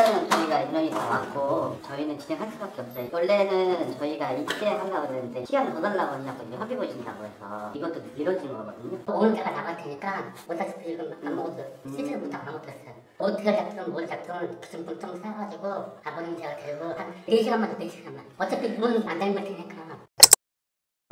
일단은 저희가 인원이 다 왔고 저희는 진행할 수밖에 없어요. 원래는 저희가 이때 하려고 그랬는데 시간을 더 달라고 하냐고 협의 보신다고 해서 이것도 미뤄진 거거든요. 오늘 제가 나갈 테니까 보다시피 지금 아무것도 시즌부터 아무것도 했어요. 어떻게 작품 뭘 작품을 무슨 분통 사가지고 아버님 제가 데리고 한 4시간만 4시간만 어차피 문 안 닮을 테니까.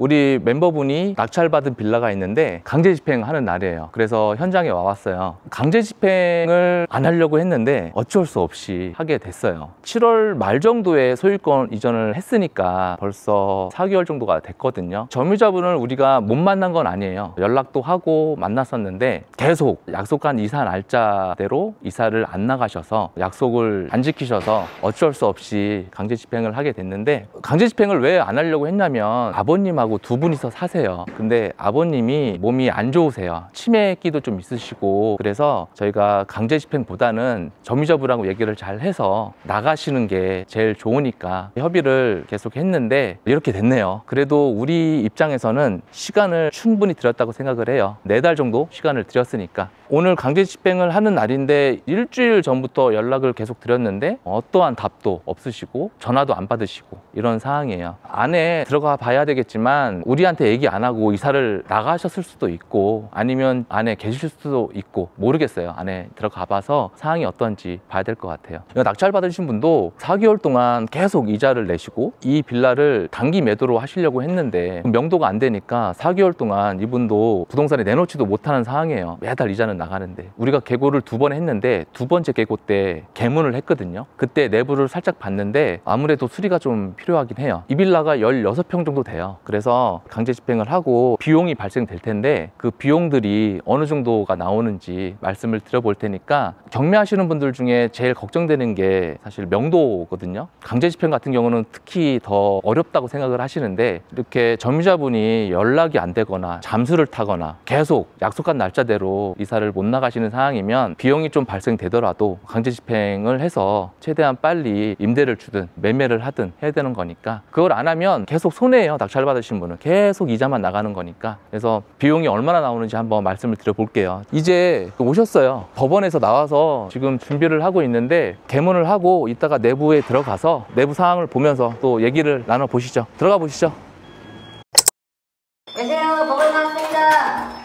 우리 멤버분이 낙찰받은 빌라가 있는데 강제 집행하는 날이에요. 그래서 현장에 와봤어요. 강제 집행을 안 하려고 했는데 어쩔 수 없이 하게 됐어요. 7월 말 정도에 소유권 이전을 했으니까 벌써 4개월 정도가 됐거든요. 점유자분을 우리가 못 만난 건 아니에요. 연락도 하고 만났었는데 계속 약속한 이사 날짜대로 이사를 안 나가셔서 약속을 안 지키셔서 어쩔 수 없이 강제 집행을 하게 됐는데, 강제 집행을 왜 안 하려고 했냐면 아버님하고 두 분이서 사세요. 근데 아버님이 몸이 안 좋으세요. 치매기도 좀 있으시고, 그래서 저희가 강제 집행보다는 점유자분하고 얘기를 잘 해서 나가시는 게 제일 좋으니까 협의를 계속 했는데 이렇게 됐네요. 그래도 우리 입장에서는 시간을 충분히 드렸다고 생각을 해요. 4달 정도 시간을 드렸으니까. 오늘 강제 집행을 하는 날인데 일주일 전부터 연락을 계속 드렸는데 어떠한 답도 없으시고 전화도 안 받으시고 이런 상황이에요. 안에 들어가 봐야 되겠지만 우리한테 얘기 안 하고 이사를 나가셨을 수도 있고 아니면 안에 계실 수도 있고 모르겠어요. 안에 들어가 봐서 상황이 어떤지 봐야 될 것 같아요. 낙찰 받으신 분도 4개월 동안 계속 이자를 내시고 이 빌라를 단기 매도로 하시려고 했는데 명도가 안 되니까 4개월 동안 이분도 부동산에 내놓지도 못하는 상황이에요. 매달 이자는 나가는데 우리가 계고를 2번 했는데 2번째 계고 때 개문을 했거든요. 그때 내부를 살짝 봤는데 아무래도 수리가 좀 필요하긴 해요. 이 빌라가 16평 정도 돼요. 그래서 강제 집행을 하고 비용이 발생될 텐데 그 비용들이 어느 정도가 나오는지 말씀을 드려볼 테니까, 경매하시는 분들 중에 제일 걱정되는 게 사실 명도거든요. 강제 집행 같은 경우는 특히 더 어렵다고 생각을 하시는데 이렇게 점유자분이 연락이 안 되거나 잠수를 타거나 계속 약속한 날짜대로 이사를 못 나가시는 상황이면 비용이 좀 발생되더라도 강제 집행을 해서 최대한 빨리 임대를 주든 매매를 하든 해야 되는 거니까, 그걸 안 하면 계속 손해예요. 낙찰 받으신 분은 계속 이자만 나가는 거니까. 그래서 비용이 얼마나 나오는지 한번 말씀을 드려볼게요. 이제 오셨어요. 법원에서 나와서 지금 준비를 하고 있는데 개문을 하고 이따가 내부에 들어가서 내부 상황을 보면서 또 얘기를 나눠보시죠. 들어가 보시죠. 안녕하세요. 법원 나왔습니다.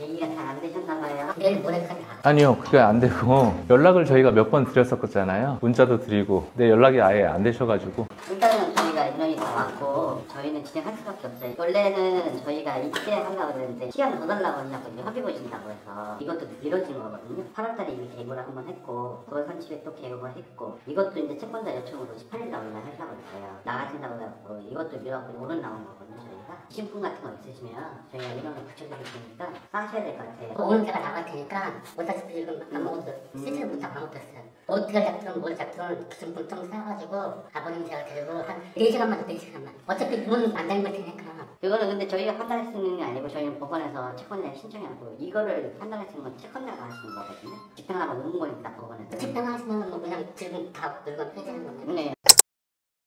얘기가 잘 안 되셨나 봐요. 내일 모레까지 아니요, 그게 안 되고 연락을 저희가 몇 번 드렸었잖아요. 문자도 드리고. 근데 연락이 아예 안 되셔가지고. 일단은 저희가 인원이 다 왔고 저희는 진행할 수밖에 없어요. 원래는 저희가 이때 하려고 그랬는데 시간을 더 달라고 하냐고 협의 보신다고 해서 이것도 미뤄진 거거든요. 8월달에 이미 계고를 한번 했고 9월 30일에 또 계고를 했고 이것도 이제 채권자 요청으로 18일 나오면 하려고 했어요. 나가신다고 해갖고 이것도 미뤄갖고 오늘 나온 거거든요. 저희가 신분 같은 거 있으시면 저희가 인원을 붙여드릴 테니까 하셔야 될 것 같아요. 오늘 제가 나갈 테니까 보다시피 지금 아무것도 시즌부터 아무것도 했어요. 어떻게 작품 뭘 작품을 무슨 분통 사가지고 아버님 제가 데리고 한 4시간만 4시간만 어차피 문 안 닮을 테니까. 그거는 근데 저희가 판단할 수 있는 게 아니고 저희는 법원에서 채권자에 신청하고 이거를 판단할 수 있는 건 채권자가 하시는 거거든요. 집행하러 오는 거니까 법원에서. 집행하시면 뭐 그냥 지금 다 물건 폐지하는 건데. 네.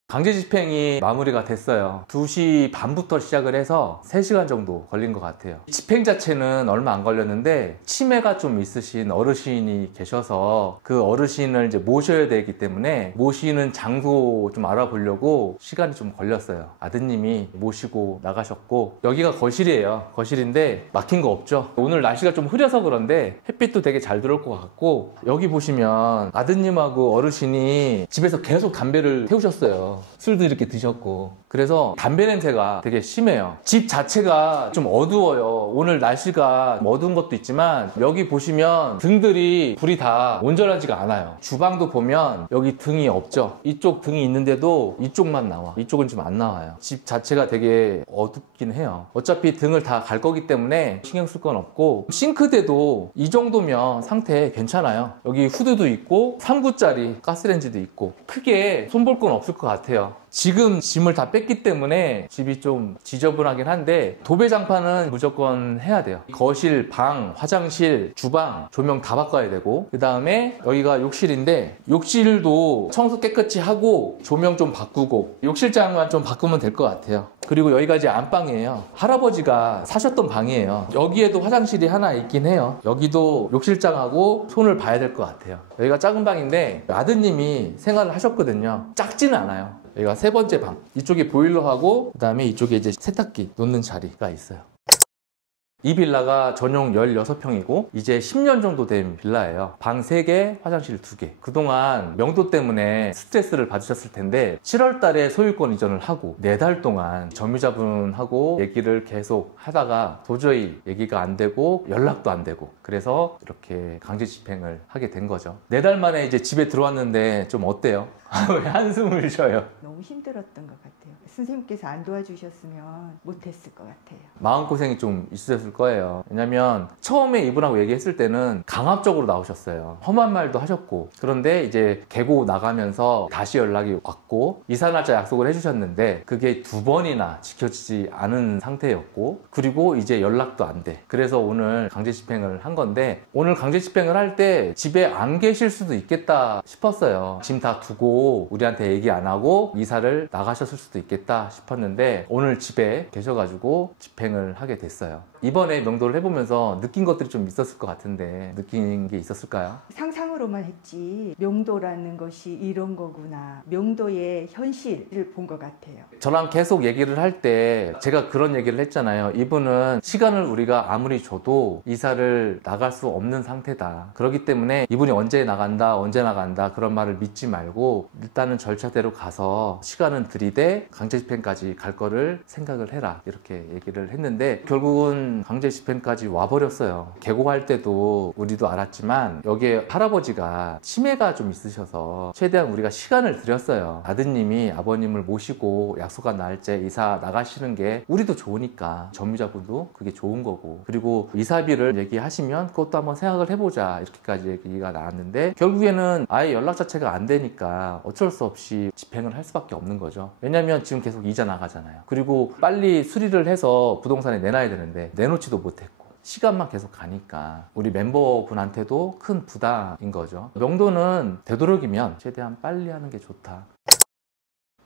강제 집행이 마무리가 됐어요. 2시 반부터 시작을 해서 3시간 정도 걸린 것 같아요. 집행 자체는 얼마 안 걸렸는데 치매가 좀 있으신 어르신이 계셔서 그 어르신을 이제 모셔야 되기 때문에 모시는 장소 좀 알아보려고 시간이 좀 걸렸어요. 아드님이 모시고 나가셨고, 여기가 거실이에요. 거실인데 막힌 거 없죠. 오늘 날씨가 좀 흐려서 그런데 햇빛도 되게 잘 들어올 것 같고, 여기 보시면 아드님하고 어르신이 집에서 계속 담배를 태우셨어요. 술도 이렇게 드셨고. 그래서 담배 냄새가 되게 심해요. 집 자체가 좀 어두워요. 오늘 날씨가 어두운 것도 있지만 여기 보시면 등들이 불이 다 온전하지가 않아요. 주방도 보면 여기 등이 없죠. 이쪽 등이 있는데도 이쪽만 나와. 이쪽은 좀 안 나와요. 집 자체가 되게 어둡긴 해요. 어차피 등을 다 갈 거기 때문에 신경 쓸 건 없고, 싱크대도 이 정도면 상태 괜찮아요. 여기 후드도 있고 3구짜리 가스레인지도 있고 크게 손볼 건 없을 것 같아요. 지금 짐을 다 뺐기 때문에 집이 좀 지저분하긴 한데 도배장판은 무조건 해야 돼요. 거실, 방, 화장실, 주방 조명 다 바꿔야 되고, 그 다음에 여기가 욕실인데 욕실도 청소 깨끗이 하고 조명 좀 바꾸고 욕실장만 좀 바꾸면 될 것 같아요. 그리고 여기가 이제 안방이에요. 할아버지가 사셨던 방이에요. 여기에도 화장실이 하나 있긴 해요. 여기도 욕실장하고 손을 봐야 될 것 같아요. 여기가 작은 방인데 아드님이 생활을 하셨거든요. 작지는 않아요. 여기가 세 번째 방. 이쪽에 보일러하고 그다음에 이쪽에 이제 세탁기 놓는 자리가 있어요. 이 빌라가 전용 16평이고 이제 10년 정도 된 빌라예요. 방 3개, 화장실 2개. 그동안 명도 때문에 스트레스를 받으셨을 텐데 7월 달에 소유권 이전을 하고 4달 동안 점유자분하고 얘기를 계속 하다가 도저히 얘기가 안 되고 연락도 안 되고 그래서 이렇게 강제 집행을 하게 된 거죠. 4달 만에 이제 집에 들어왔는데 좀 어때요? 왜 한숨을 쉬어요? 너무 힘들었던 것 같아요. 선생님께서 안 도와주셨으면 못했을 것 같아요. 마음고생이 좀 있으셨을 거예요. 왜냐면 처음에 이분하고 얘기했을 때는 강압적으로 나오셨어요. 험한 말도 하셨고 그런데 이제 계고 나가면서 다시 연락이 왔고 이사 날짜 약속을 해주셨는데 그게 2번이나 지켜지지 않은 상태였고 그리고 이제 연락도 안 돼. 그래서 오늘 강제 집행을 한 건데 오늘 강제 집행을 할 때 집에 안 계실 수도 있겠다 싶었어요. 짐 다 두고 우리한테 얘기 안 하고 이사를 나가셨을 수도 있겠다 싶었는데 오늘 집에 계셔가지고 집행을 하게 됐어요. 이번에 명도를 해보면서 느낀 것들이 좀 있었을 것 같은데 느낀 게 있었을까요? 상상으로만 했지 명도라는 것이 이런 거구나. 명도의 현실을 본 것 같아요. 저랑 계속 얘기를 할 때 제가 그런 얘기를 했잖아요. 이분은 시간을 우리가 아무리 줘도 이사를 나갈 수 없는 상태다. 그렇기 때문에 이분이 언제 나간다 그런 말을 믿지 말고 일단은 절차대로 가서 시간은 들이대 강제 집행까지 갈 거를 생각을 해라. 이렇게 얘기를 했는데 결국은 강제 집행까지 와버렸어요. 계곡할 때도 우리도 알았지만 여기에 할아버지가 치매가 좀 있으셔서 최대한 우리가 시간을 드렸어요. 아드님이 아버님을 모시고 약속한 날짜에 이사 나가시는 게 우리도 좋으니까 점유자분도 그게 좋은 거고 그리고 이사비를 얘기하시면 그것도 한번 생각을 해보자 이렇게까지 얘기가 나왔는데 결국에는 아예 연락 자체가 안 되니까 어쩔 수 없이 집행을 할 수밖에 없는 거죠. 왜냐면 지금 계속 이자 나가잖아요. 그리고 빨리 수리를 해서 부동산에 내놔야 되는데 내놓지도 못했고 시간만 계속 가니까 우리 멤버분한테도 큰 부담인 거죠. 명도는 되도록이면 최대한 빨리 하는 게 좋다.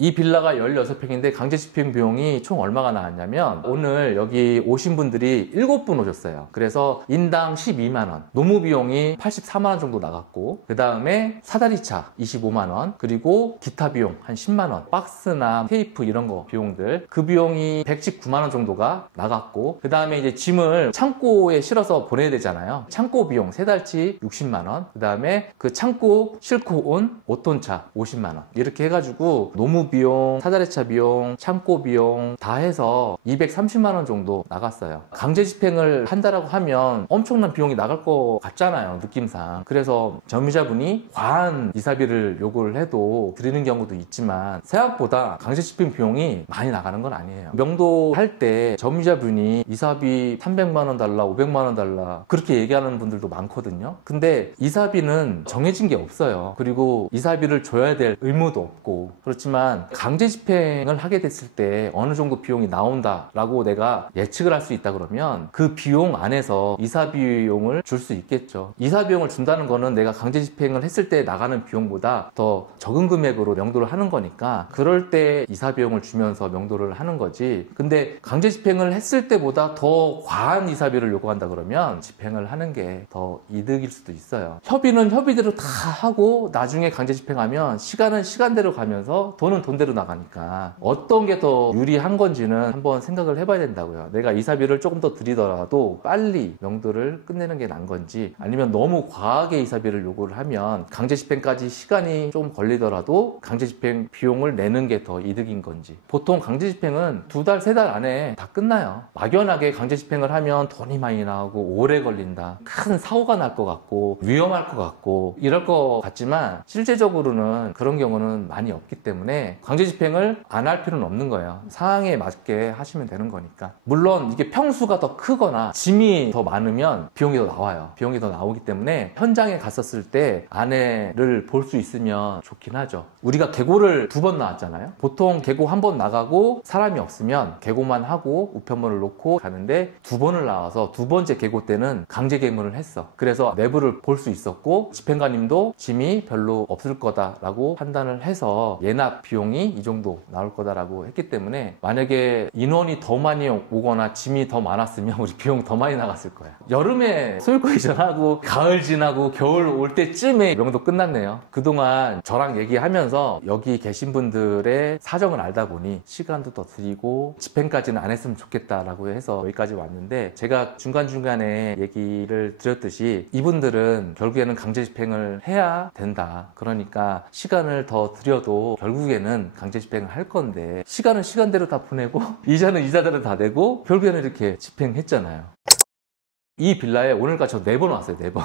이 빌라가 16평인데 강제 집행 비용이 총 얼마가 나왔냐면 오늘 여기 오신 분들이 7분 오셨어요. 그래서 인당 12만원, 노무 비용이 84만원 정도 나갔고 그 다음에 사다리차 25만원, 그리고 기타 비용 한 10만원, 박스나 테이프 이런 거 비용들 그 비용이 119만원 정도가 나갔고 그 다음에 이제 짐을 창고에 실어서 보내야 되잖아요. 창고 비용 3달치 60만원, 그 다음에 그 창고 싣고 온 5톤차 50만원 이렇게 해가지고 노무 비용, 사다리차 비용, 창고 비용 다 해서 230만원 정도 나갔어요. 강제 집행을 한다라고 하면 엄청난 비용이 나갈 것 같잖아요, 느낌상. 그래서 점유자분이 과한 이사비를 요구를 해도 드리는 경우도 있지만 생각보다 강제 집행 비용이 많이 나가는 건 아니에요. 명도 할 때 점유자분이 이사비 300만원 달라, 500만원 달라 그렇게 얘기하는 분들도 많거든요. 근데 이사비는 정해진 게 없어요. 그리고 이사비를 줘야 될 의무도 없고 그렇지만 강제 집행을 하게 됐을 때 어느 정도 비용이 나온다라고 내가 예측을 할 수 있다 그러면 그 비용 안에서 이사 비용을 줄 수 있겠죠. 이사 비용을 준다는 거는 내가 강제 집행을 했을 때 나가는 비용보다 더 적은 금액으로 명도를 하는 거니까 그럴 때 이사 비용을 주면서 명도를 하는 거지. 근데 강제 집행을 했을 때보다 더 과한 이사비를 요구한다 그러면 집행을 하는 게 더 이득일 수도 있어요. 협의는 협의대로 다 하고 나중에 강제 집행하면 시간은 시간대로 가면서 돈은 돈대로 나가니까 어떤 게 더 유리한 건지는 한번 생각을 해봐야 된다고요. 내가 이사비를 조금 더 드리더라도 빨리 명도를 끝내는 게 난 건지 아니면 너무 과하게 이사비를 요구를 하면 강제 집행까지 시간이 좀 걸리더라도 강제 집행 비용을 내는 게 더 이득인 건지. 보통 강제 집행은 2달, 3달 안에 다 끝나요. 막연하게 강제 집행을 하면 돈이 많이 나오고 오래 걸린다. 큰 사고가 날 것 같고 위험할 것 같고 이럴 것 같지만 실제적으로는 그런 경우는 많이 없기 때문에 강제 집행을 안 할 필요는 없는 거예요. 상황에 맞게 하시면 되는 거니까. 물론 이게 평수가 더 크거나 짐이 더 많으면 비용이 더 나와요. 비용이 더 나오기 때문에 현장에 갔었을 때 아내를 볼 수 있으면 좋긴 하죠. 우리가 계고를 2번 나왔잖아요. 보통 계고 1번 나가고 사람이 없으면 계고만 하고 우편물을 놓고 가는데 2번을 나와서 2번째 계고 때는 강제 계문을 했어. 그래서 내부를 볼 수 있었고 집행관님도 짐이 별로 없을 거다라고 판단을 해서 예납 비용 비용이 이 정도 나올 거다라고 했기 때문에 만약에 인원이 더 많이 오거나 짐이 더 많았으면 우리 비용 더 많이 나갔을 거예요. 여름에 소일거리 전하고 가을 지나고 겨울 올 때쯤에 명도 끝났네요. 그동안 저랑 얘기하면서 여기 계신 분들의 사정을 알다 보니 시간도 더 드리고 집행까지는 안 했으면 좋겠다라고 해서 여기까지 왔는데, 제가 중간중간에 얘기를 드렸듯이 이분들은 결국에는 강제 집행을 해야 된다. 그러니까 시간을 더 들여도 결국에는 강제 집행을 할 건데, 시간은 시간대로 다 보내고 이자는 이자대로 다 내고 결국에는 이렇게 집행했잖아요. 이 빌라에 오늘까지 저 4번 왔어요. 4번.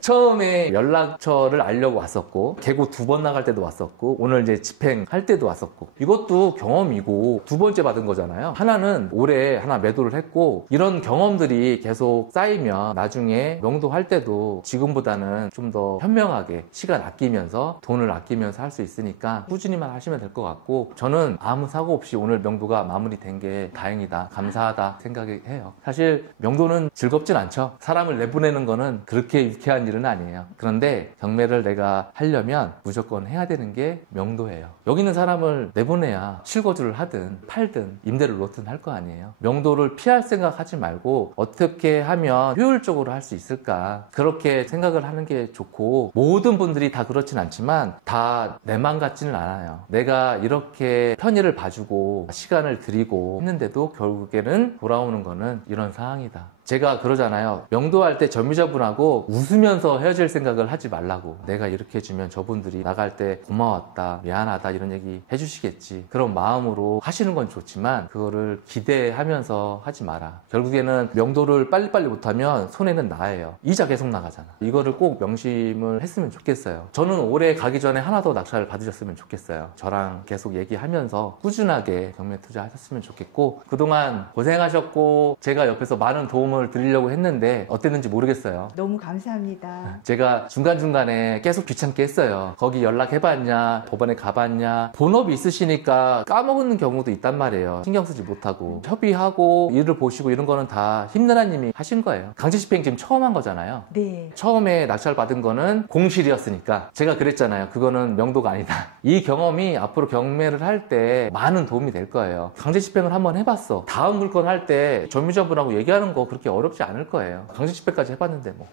처음에 연락처를 알려고 왔었고, 계고 2번 나갈 때도 왔었고, 오늘 이제 집행할 때도 왔었고, 이것도 경험이고 2번째 받은 거잖아요. 하나는 올해 하나 매도를 했고, 이런 경험들이 계속 쌓이면 나중에 명도할 때도 지금보다는 좀 더 현명하게 시간 아끼면서 돈을 아끼면서 할 수 있으니까 꾸준히만 하시면 될 것 같고, 저는 아무 사고 없이 오늘 명도가 마무리된 게 다행이다, 감사하다 생각해요. 사실 명도는 즐겁진 않죠. 사람을 내보내는 거는 그렇게 유쾌한 일은 아니에요. 그런데 경매를 내가 하려면 무조건 해야 되는 게 명도예요. 여기 있는 사람을 내보내야 실거주를 하든 팔든 임대를 놓든 할 거 아니에요. 명도를 피할 생각하지 말고 어떻게 하면 효율적으로 할 수 있을까, 그렇게 생각을 하는 게 좋고, 모든 분들이 다 그렇진 않지만 다 내 맘 같지는 않아요. 내가 이렇게 편의를 봐주고 시간을 들이고 했는데도 결국에는 돌아오는 거는 이런 상황이다. 제가 그러잖아요. 명도할 때 점유자분하고 웃으면서 헤어질 생각을 하지 말라고. 내가 이렇게 해주면 저분들이 나갈 때 고마웠다, 미안하다 이런 얘기 해주시겠지, 그런 마음으로 하시는 건 좋지만 그거를 기대하면서 하지 마라. 결국에는 명도를 빨리빨리 못하면 손해는 나예요. 이자 계속 나가잖아. 이거를 꼭 명심을 했으면 좋겠어요. 저는 올해 가기 전에 하나 더 낙찰을 받으셨으면 좋겠어요. 저랑 계속 얘기하면서 꾸준하게 경매 투자하셨으면 좋겠고, 그동안 고생하셨고 제가 옆에서 많은 도움을 드리려고 했는데 어땠는지 모르겠어요. 너무 감사합니다. 제가 중간중간에 계속 귀찮게 했어요. 거기 연락해봤냐, 법원에 가봤냐. 본업이 있으시니까 까먹는 경우도 있단 말이에요. 신경 쓰지 못하고. 협의하고 일을 보시고 이런 거는 다 힘내라님이 하신 거예요. 강제 집행 지금 처음 한 거잖아요. 네. 처음에 낙찰 받은 거는 공실이었으니까 제가 그랬잖아요. 그거는 명도가 아니다. 이 경험이 앞으로 경매를 할 때 많은 도움이 될 거예요. 강제 집행을 한번 해봤어. 다음 물건 할 때 점유자분하고 얘기하는 거 그렇게 어렵지 않을 거예요. 강제 집행까지 해봤는데 뭐.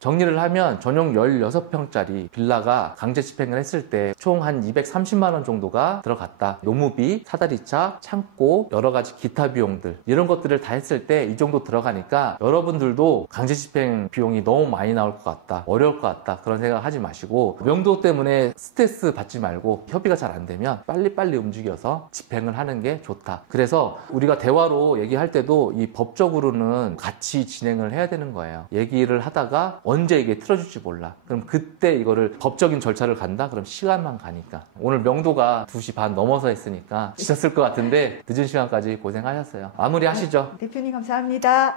정리를 하면 전용 16평짜리 빌라가 강제 집행을 했을 때 총 한 230만 원 정도가 들어갔다. 노무비, 사다리차, 창고, 여러 가지 기타 비용들, 이런 것들을 다 했을 때 이 정도 들어가니까 여러분들도 강제 집행 비용이 너무 많이 나올 것 같다, 어려울 것 같다, 그런 생각 하지 마시고, 명도 때문에 스트레스 받지 말고 협의가 잘 안 되면 빨리빨리 움직여서 집행을 하는 게 좋다. 그래서 우리가 대화로 얘기할 때도 이 법적으로는 같이 진행을 해야 되는 거예요. 얘기를 하다가 언제 이게 틀어줄지 몰라. 그럼 그때 이거를 법적인 절차를 간다? 그럼 시간만 가니까. 오늘 명도가 2시 반 넘어서 했으니까 지쳤을 것 같은데 늦은 시간까지 고생하셨어요. 마무리 하시죠. 대표님 감사합니다.